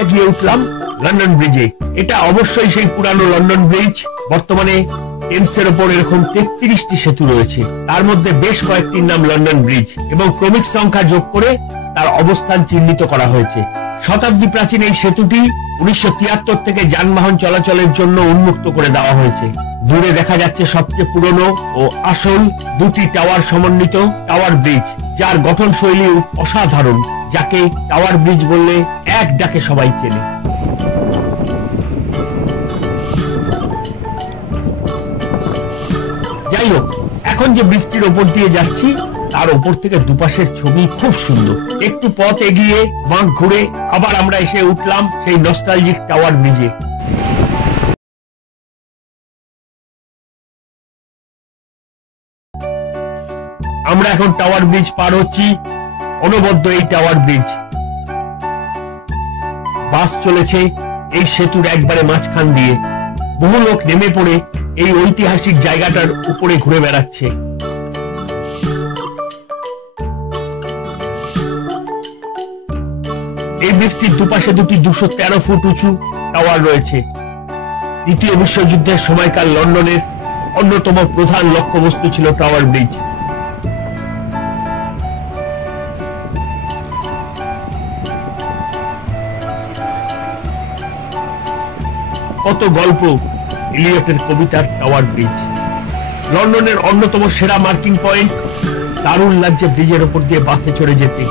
খানিকটা গিয়ে উঠলাম লন্ডন ব্রিজে। এটা অবশ্যই সেই পুরানো লন্ডন ব্রিজ। বর্তমানে টেমসের ওপর এরকম 33টি সেতু রয়েছে, তার মধ্যে বেশ কয়েকটির নাম লন্ডন ব্রিজ এবং ক্রমিক সংখ্যা যোগ করে তার অবস্থান চিহ্নিত করা হয়েছে। শতাব্দী প্রাচীন এই সেতুটি 1973 থেকে যানবাহন চলাচলের জন্য উন্মুক্ত করে দেওয়া হয়েছে। দূরে দেখা যাচ্ছে সবচেয়ে পুরনো ও আসল দুটি টাওয়ার সমন্বিত টাওয়ার ব্রিজ, যার গঠনশৈলী অসাধারণ, যাকে টাওয়ার ব্রিজ বললে এক ডাকে সবাই চেনে। যাই হোক, এখন যে ব্রিজটির ওপর দিয়ে যাচ্ছি তার ওপর থেকে দুপাশের ছবি খুব সুন্দর। একটু পথ এগিয়ে বাঁক ঘুরে আবার আমরা এসে উঠলাম সেই নস্টালজিক টাওয়ার ব্রিজে। আমরা এখন টাওয়ার ব্রিজ পার হচ্ছি, অনবদ্য এই টাওয়ার ব্রিজ। বাস চলেছে এই সেতুর একবারে মাঝখান দিয়ে। বহু লোক নেমে পড়ে এই ঐতিহাসিক জায়গাটার উপরে ঘুরে বেড়াচ্ছে। এই ব্রিজটির দুপাশে দুটি 213 ফুট উঁচু টাওয়ার রয়েছে। দ্বিতীয় বিশ্বযুদ্ধের সময়কার লন্ডনের অন্যতম প্রধান লক্ষ্যবস্তু ছিল টাওয়ার ব্রিজ। কত গল্প এলিয়টের কবিতার টাওয়ার ব্রিজ। লন্ডনের অন্যতম সেরা মার্কিং পয়েন্ট। দারুণ লাগছে ব্রিজের ওপর দিয়ে বাসে চড়ে যেতে।